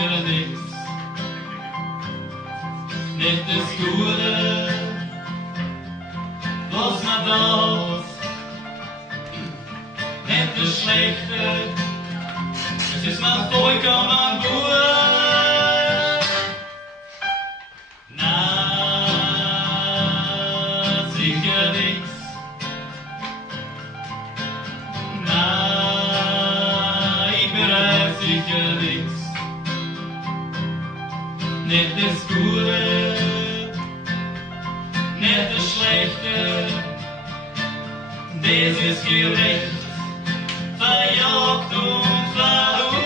sicher nix. Nicht das Gute, was man da hat, nicht das Schlechte, es ist mir vollkommen gut. Na, sicher nix. Na, ich bereue sicher nix. Nicht das Gute, nicht das Schlechte, das ist gerecht, verjagt und verhuscht.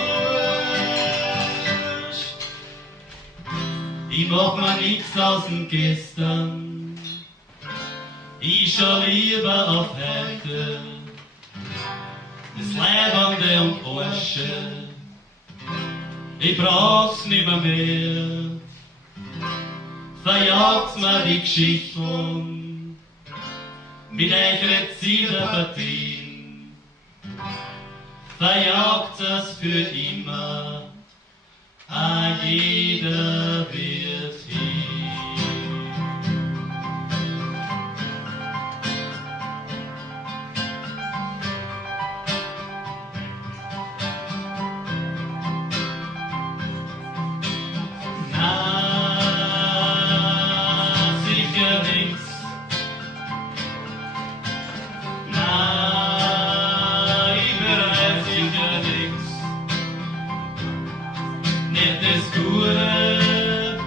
Ich mach mir nix aus dem Gestern, ich schau lieber auf heute, das Leibende und Arsche, ich brauch's nimmer mehr. Verjagt mir die Geschichten mit euren Zielpartien, verjagt es für immer, jeder wird hin. Nicht das Gute,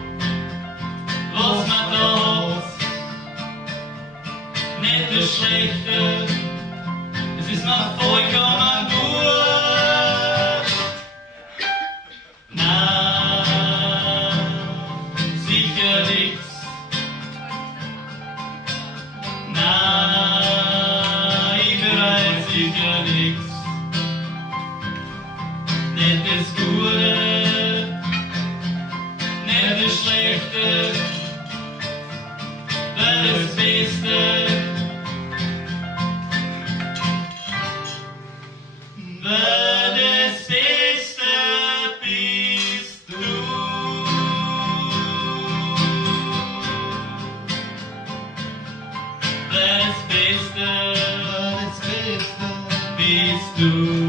was man da hat, nicht das Schlechte, es ist mir vollkommen gut. Na, sicher nix. Na, ich bereue sicher nix. Nicht das Gute, das Schlechte, das Beste, weil das Beste bist du. Das Beste bist du.